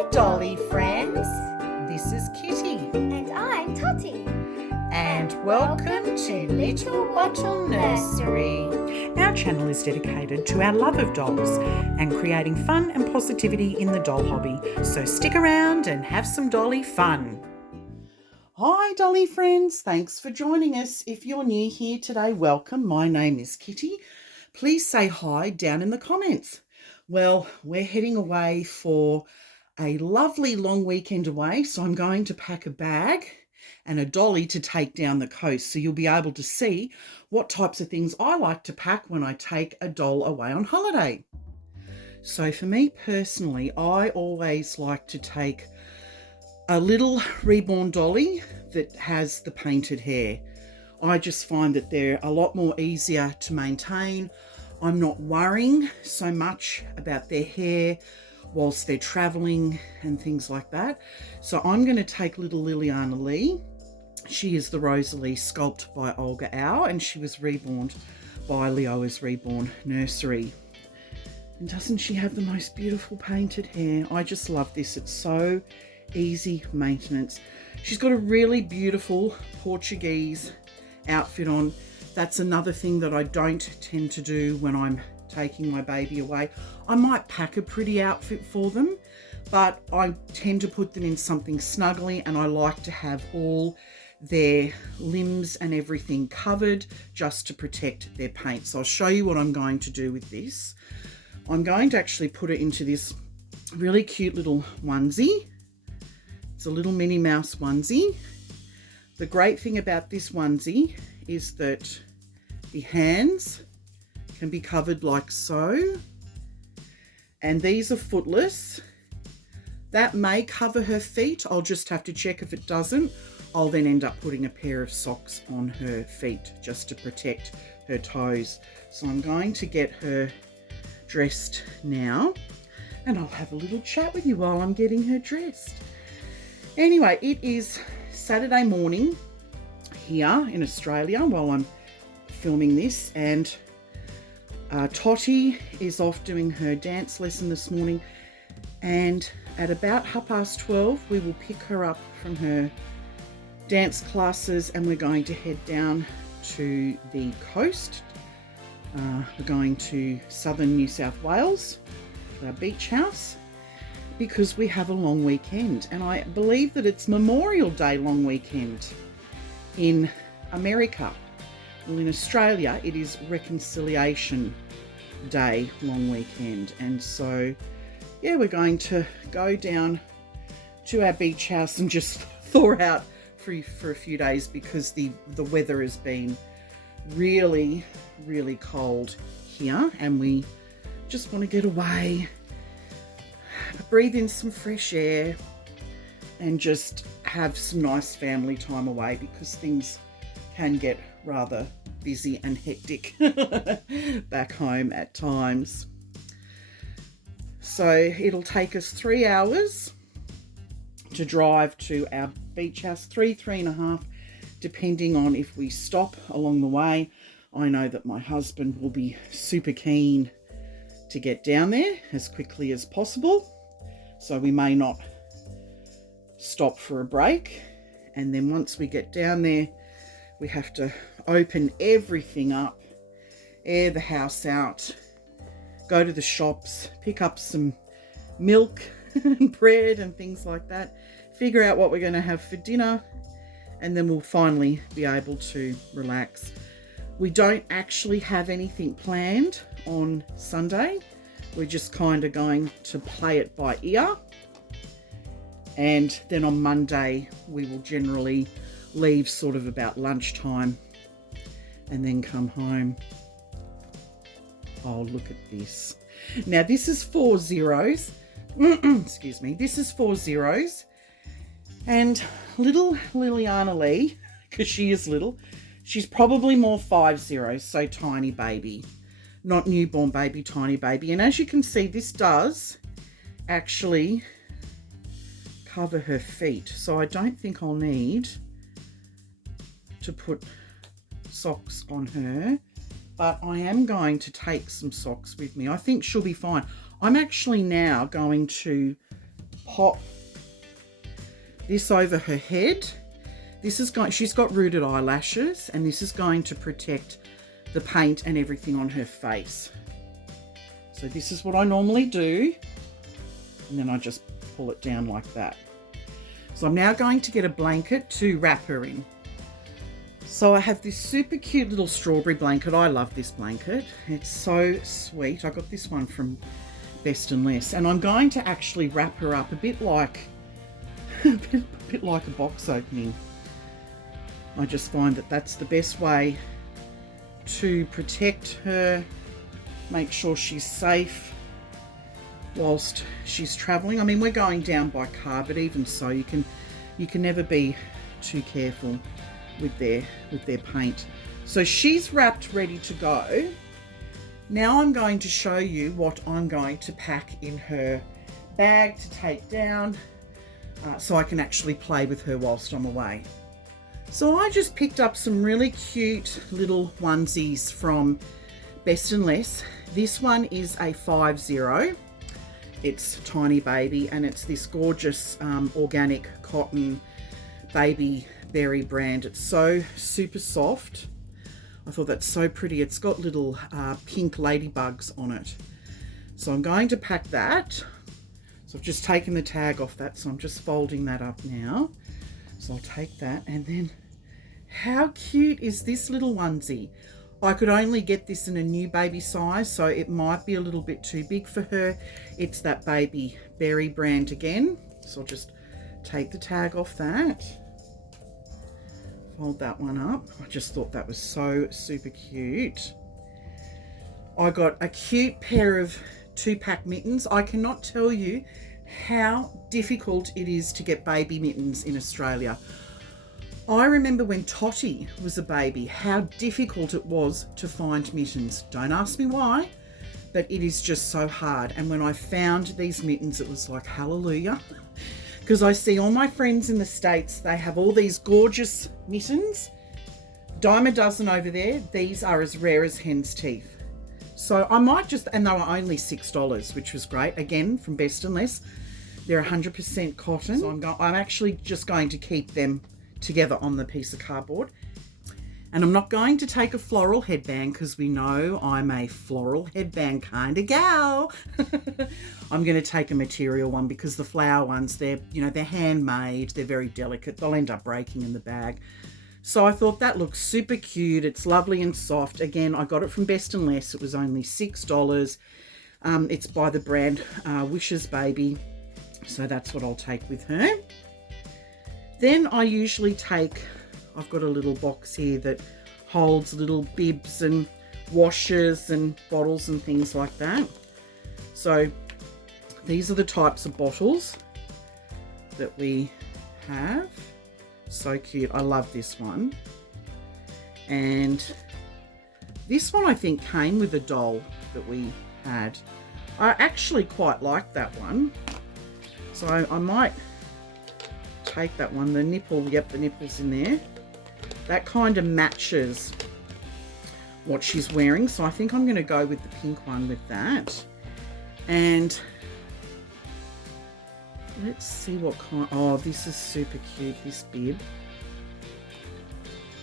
Hi, Dolly friends. This is Kitty. And I'm Totty. And welcome to Little Bottle Nursery. Our channel is dedicated to our love of dolls and creating fun and positivity in the doll hobby. So stick around and have some dolly fun. Hi, Dolly friends. Thanks for joining us. If you're new here today, welcome. My name is Kitty. Please say hi down in the comments. Well, we're heading away for a lovely long weekend away, so I'm going to pack a bag and a dolly to take down the coast, so you'll be able to see what types of things I like to pack when I take a doll away on holiday. So for me personally, I always like to take a little reborn dolly that has the painted hair. I just find that they're a lot more easier to maintain. I'm not worrying so much about their hair whilst they're travelling and things like that. So I'm going to take little Liliana Lee. She is the Rosalie sculpt by Olga Au, and she was reborn by Leoa's Reborn Nursery. And doesn't she have the most beautiful painted hair? I just love this. It's so easy maintenance. She's got a really beautiful Portuguese outfit on. That's another thing that I don't tend to do when I'm taking my baby away. I might pack a pretty outfit for them, but I tend to put them in something snuggly, and I like to have all their limbs and everything covered just to protect their paint. So I'll show you what I'm going to do with this. I'm going to actually put it into this really cute little onesie. It's a little Minnie Mouse onesie. The great thing about this onesie is that the hands can be covered like so, and these are footless. That may cover her feet. I'll just have to check. If it doesn't, I'll then end up putting a pair of socks on her feet just to protect her toes. So I'm going to get her dressed now, and I'll have a little chat with you while I'm getting her dressed. Anyway, it is Saturday morning here in Australia while I'm filming this, and Totty is off doing her dance lesson this morning, and at about 12:30 we will pick her up from her dance classes, and we're going to head down to the coast. We're going to southern New South Wales to our beach house because we have a long weekend, and I believe that it's Memorial Day long weekend in America. Well, in Australia, it is Reconciliation Day long weekend. And so, yeah, we're going to go down to our beach house and just thaw out for a few days because the weather has been really, really cold here, and we just want to get away, breathe in some fresh air, and just have some nice family time away because things can get rather busy and hectic back home at times. So it'll take us 3 hours to drive to our beach house, 3.5, depending on if we stop along the way. I know that my husband will be super keen to get down there as quickly as possible, so we may not stop for a break. And then once we get down there, we have to open everything up, air the house out, go to the shops, pick up some milk and bread and things like that, figure out what we're going to have for dinner, and then we'll finally be able to relax. We don't actually have anything planned on Sunday. We're just kind of going to play it by ear. And then on Monday, we will generally leave sort of about lunchtime and then come home. Oh, look at this. Now, this is 4 zeros. Excuse me. This is 4 zeros. And little Liliana Lee, because she is little, she's probably more 5 zeros, so tiny baby. Not newborn baby, tiny baby. And as you can see, this does actually cover her feet. So I don't think I'll need to put socks on her, but I am going to take some socks with me. I think she'll be fine. I'm actually now going to pop this over her head. She's got rooted eyelashes, and this is going to protect the paint and everything on her face. So this is what I normally do, and then I just pull it down like that. So I'm now going to get a blanket to wrap her in. So I have this super cute little strawberry blanket. I love this blanket. It's so sweet. I got this one from Best and Less, and I'm going to actually wrap her up a bit like a bit like a box opening. I just find that that's the best way to protect her, make sure she's safe whilst she's traveling. I mean, we're going down by car, but even so, you can never be too careful with their paint. So she's wrapped, ready to go. Now I'm going to show you what I'm going to pack in her bag to take down, so I can actually play with her whilst I'm away. So I just picked up some really cute little onesies from Best and Less. This one is a 5-0. It's Tiny Baby, and it's this gorgeous organic cotton baby berry brand. It's so super soft. I thought that's so pretty. It's got little pink ladybugs on it. So I'm going to pack that. So I've just taken the tag off that, so I'm just folding that up now. So I'll take that, and then how cute is this little onesie? I could only get this in a new baby size, so it might be a little bit too big for her. It's that Baby Berry brand again. So I'll just take the tag off that. Fold that one up. I just thought that was so super cute. I got a cute pair of 2-pack mittens. I cannot tell you how difficult it is to get baby mittens in Australia. I remember when Totty was a baby, how difficult it was to find mittens. Don't ask me why, but it is just so hard. And when I found these mittens, it was like hallelujah. Because I see all my friends in the States, they have all these gorgeous mittens. Dime a dozen over there. These are as rare as hen's teeth. So I might just, and they were only $6, which was great. Again, from Best and Less. They're 100% cotton. So I'm actually just going to keep them together on the piece of cardboard. And I'm not going to take a floral headband because we know I'm a floral headband kind of gal. I'm going to take a material one because the flower ones, they're handmade, they're very delicate. They'll end up breaking in the bag. So I thought that looks super cute. It's lovely and soft. Again, I got it from Best and Less. It was only $6. It's by the brand Wishes Baby. So that's what I'll take with her. Then I usually take, I've got a little box here that holds little bibs and washers and bottles and things like that. So these are the types of bottles that we have. So cute. I love this one. And this one I think came with a doll that we had. I actually quite like that one. So I might take that one. The nipple, yep, the nipple's in there. That kind of matches what she's wearing. So I think I'm going to go with the pink one with that. And let's see what kind. Oh, this is super cute, this bib.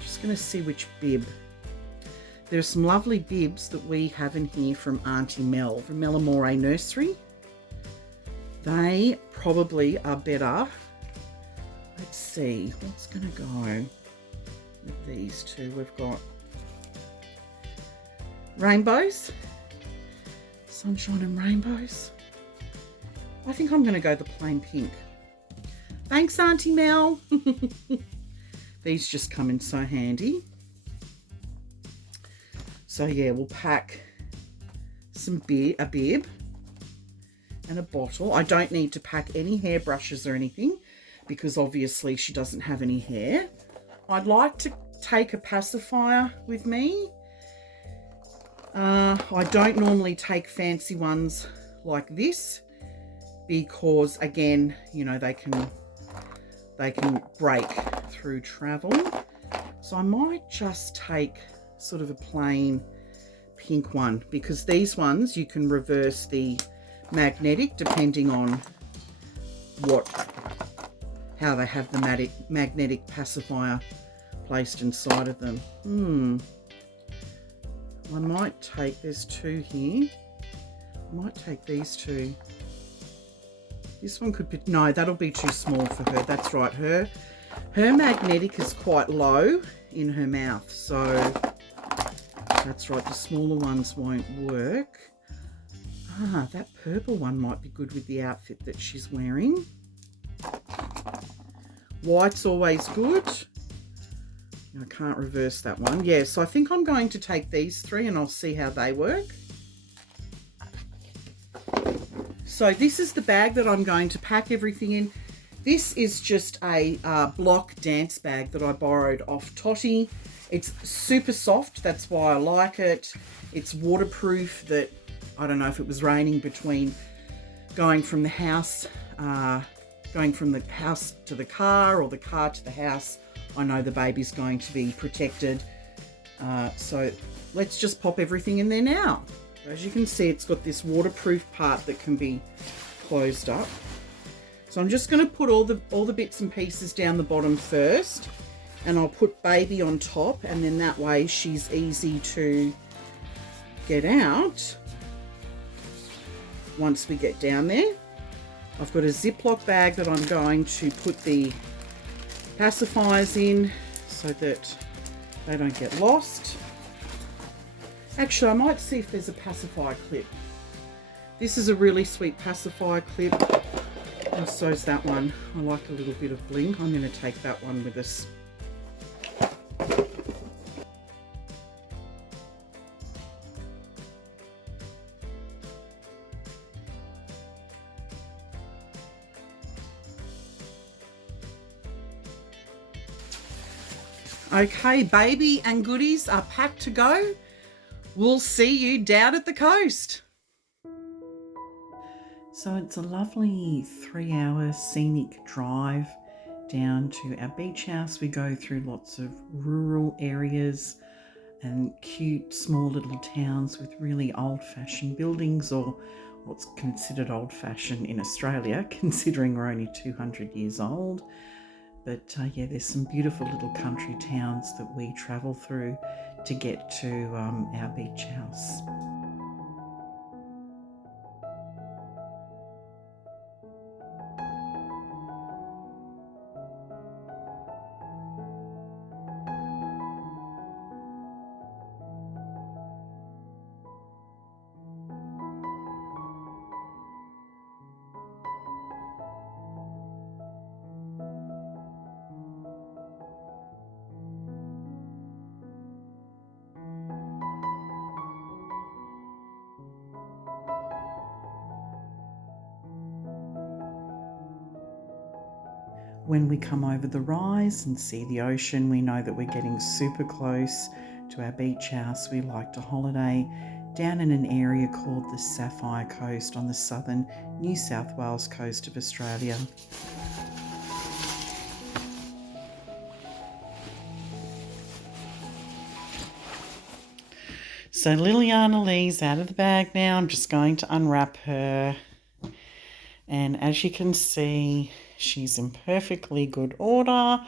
Just going to see which bib. There's some lovely bibs that we have in here from Auntie Mel, from Melamore Nursery. They probably are better. Let's see, what's going to go with these two? We've got rainbows, sunshine and rainbows. I think I'm going to go the plain pink. Thanks, Auntie Mel. These just come in so handy. So yeah, we'll pack a bib and a bottle. I don't need to pack any hairbrushes or anything because obviously she doesn't have any hair. I'd like to take a pacifier with me. I don't normally take fancy ones like this because again, you know, they can break through travel. So I might just take sort of a plain pink one because these ones you can reverse the magnetic depending on how they have the magnetic pacifier placed inside of them. I might take, there's 2 here. I might take these 2. This one could be, no, that'll be too small for her. That's right, her magnetic is quite low in her mouth, so that's right, the smaller ones won't work. That purple one might be good with the outfit that she's wearing. White's always good. I can't reverse that one. Yeah, so I think I'm going to take these 3 and I'll see how they work. So this is the bag that I'm going to pack everything in. This is just a block dance bag that I borrowed off Totty. It's super soft, that's why I like it. It's waterproof, that I don't know if it was raining between going from the house to the car or the car to the house. I know the baby's going to be protected. So let's just pop everything in there now. As you can see, it's got this waterproof part that can be closed up. So I'm just going to put all the bits and pieces down the bottom first, and I'll put baby on top, and then that way she's easy to get out once we get down there. I've got a Ziploc bag that I'm going to put the pacifiers in so that they don't get lost. Actually, I might see if there's a pacifier clip. This is a really sweet pacifier clip, and so's that one. I like a little bit of bling. I'm going to take that one with us. Okay, baby and goodies are packed to go. We'll see you down at the coast. So it's a lovely 3-hour scenic drive down to our beach house. We go through lots of rural areas and cute small little towns with really old-fashioned buildings, or what's considered old-fashioned in Australia, considering we're only 200 years old. But yeah, there's some beautiful little country towns that we travel through to get to our beach house. When we come over the rise and see the ocean, we know that we're getting super close to our beach house. We like to holiday down in an area called the Sapphire Coast on the southern New South Wales coast of Australia. So Liliana Lee's out of the bag now. I'm just going to unwrap her. And as you can see, she's in perfectly good order.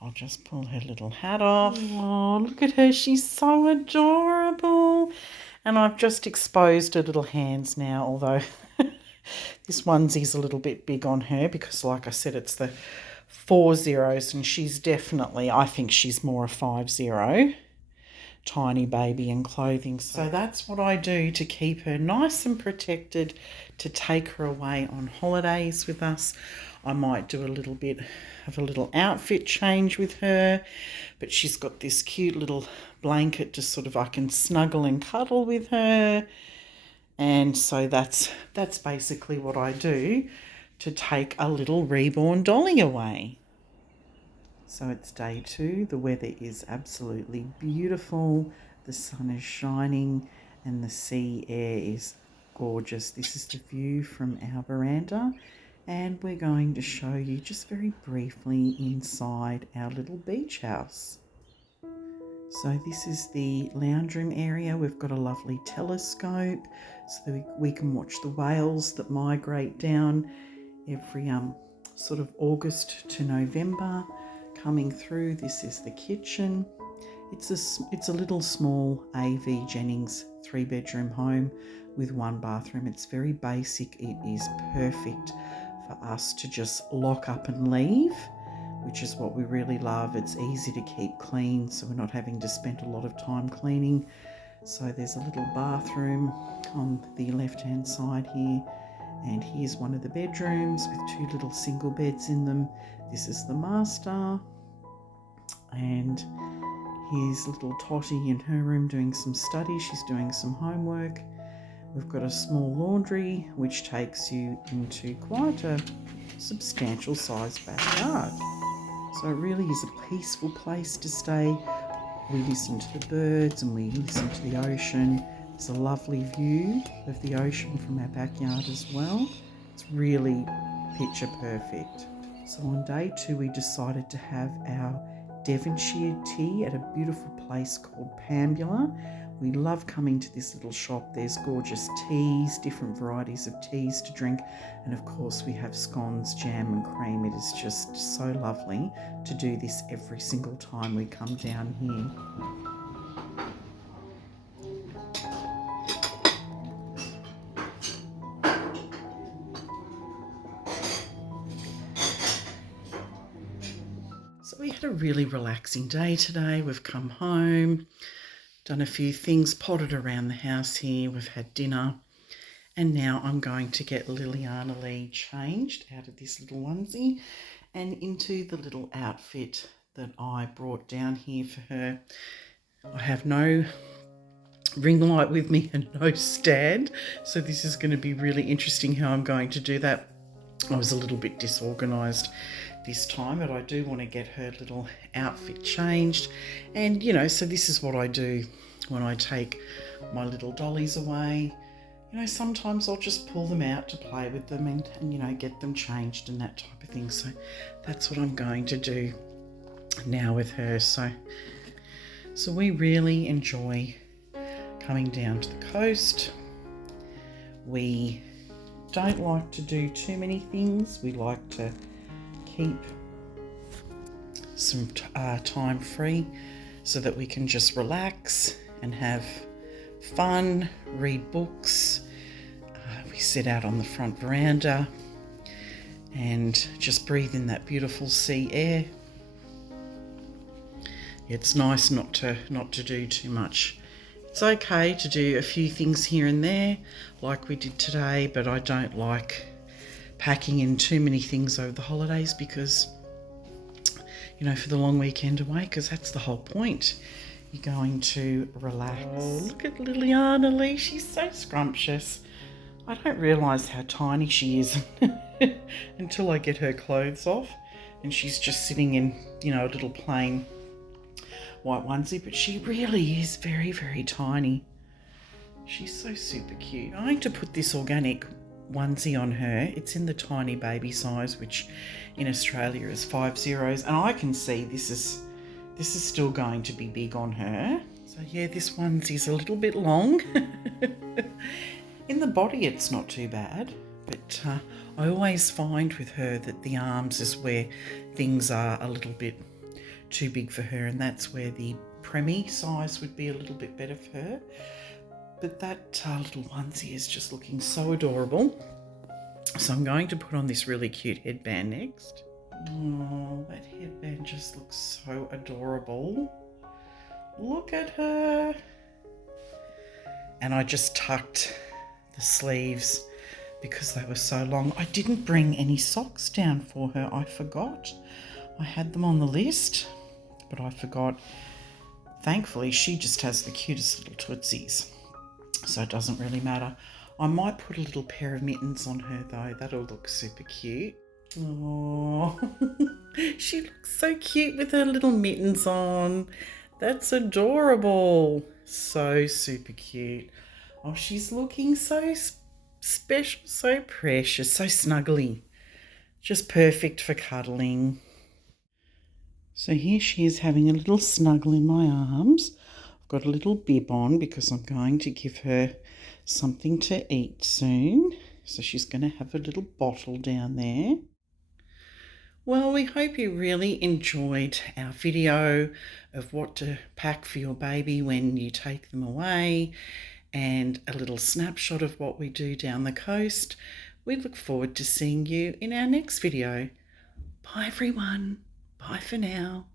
I'll just pull her little hat off. Oh, look at her. She's so adorable. And I've just exposed her little hands now, although this onesie's a little bit big on her because, like I said, it's the 4 zeros, and she's definitely, I think she's more a 5-0. Tiny baby in clothing. So that's what I do to keep her nice and protected, to take her away on holidays with us. I might do a little bit of a little outfit change with her, but she's got this cute little blanket to sort of, I can snuggle and cuddle with her. And so that's basically what I do to take a little reborn dolly away. So it's day 2. The weather is absolutely beautiful. The sun is shining and the sea air is gorgeous. This is the view from our veranda, and we're going to show you just very briefly inside our little beach house. So this is the lounge room area. We've got a lovely telescope so that we can watch the whales that migrate down every sort of August to November coming through. This is the kitchen. It's a little small AV Jennings 3-bedroom home with 1 bathroom. It's very basic. It is perfect for us to just lock up and leave, which is what we really love. It's easy to keep clean, so we're not having to spend a lot of time cleaning. So there's a little bathroom on the left-hand side here, and here's one of the bedrooms with 2 little single beds in them. This is the master, and here's little Totty in her room doing some study. She's doing some homework. We've got a small laundry which takes you into quite a substantial sized backyard. So it really is a peaceful place to stay. We listen to the birds and we listen to the ocean. There's a lovely view of the ocean from our backyard as well. It's really picture perfect. So on day 2 we decided to have our Devonshire tea at a beautiful place called Pambula. We love coming to this little shop. There's gorgeous teas, different varieties of teas to drink, and of course we have scones, jam and cream. It is just so lovely to do this every single time we come down here. So we had a really relaxing day today. We've come home, done a few things, potted around the house here. We've had dinner, and now I'm going to get Liliana Lee changed out of this little onesie and into the little outfit that I brought down here for her. I have no ring light with me and no stand, so this is going to be really interesting how I'm going to do that. I was a little bit disorganised this time, but I do want to get her little outfit changed. And so this is what I do when I take my little dollies away. Sometimes I'll just pull them out to play with them and get them changed and that type of thing. So that's what I'm going to do now with her. So we really enjoy coming down to the coast. We don't like to do too many things. We like to keep some time free so that we can just relax and have fun, read books. We sit out on the front veranda and just breathe in that beautiful sea air. It's nice not to do too much. It's okay to do a few things here and there like we did today, but I don't like packing in too many things over the holidays because, for the long weekend away, because that's the whole point. You're going to relax. Oh, look at Liliana Lee. She's so scrumptious. I don't realise how tiny she is until I get her clothes off and she's just sitting in, a little plain white onesie, but she really is very, very tiny. She's so super cute. I'm going to put this organic onesie on her. It's in the tiny baby size, which in Australia is 5/0, and I can see this is still going to be big on her. So yeah, this onesie's a little bit long. In the body it's not too bad, but I always find with her that the arms is where things are a little bit too big for her, and that's where the preemie size would be a little bit better for her. But that little onesie is just looking so adorable. So I'm going to put on this really cute headband next. Oh, that headband just looks so adorable. Look at her. And I just tucked the sleeves because they were so long. I didn't bring any socks down for her. I forgot. I had them on the list, but I forgot. Thankfully, she just has the cutest little tootsies, so it doesn't really matter. I might put a little pair of mittens on her though. That'll look super cute. Oh, she looks so cute with her little mittens on. That's adorable. So super cute. Oh, she's looking so special, so precious, so snuggly. Just perfect for cuddling. So here she is having a little snuggle in my arms. I've got a little bib on because I'm going to give her something to eat soon. So she's going to have a little bottle down there. Well, we hope you really enjoyed our video of what to pack for your baby when you take them away, and a little snapshot of what we do down the coast. We look forward to seeing you in our next video. Bye everyone. Bye for now.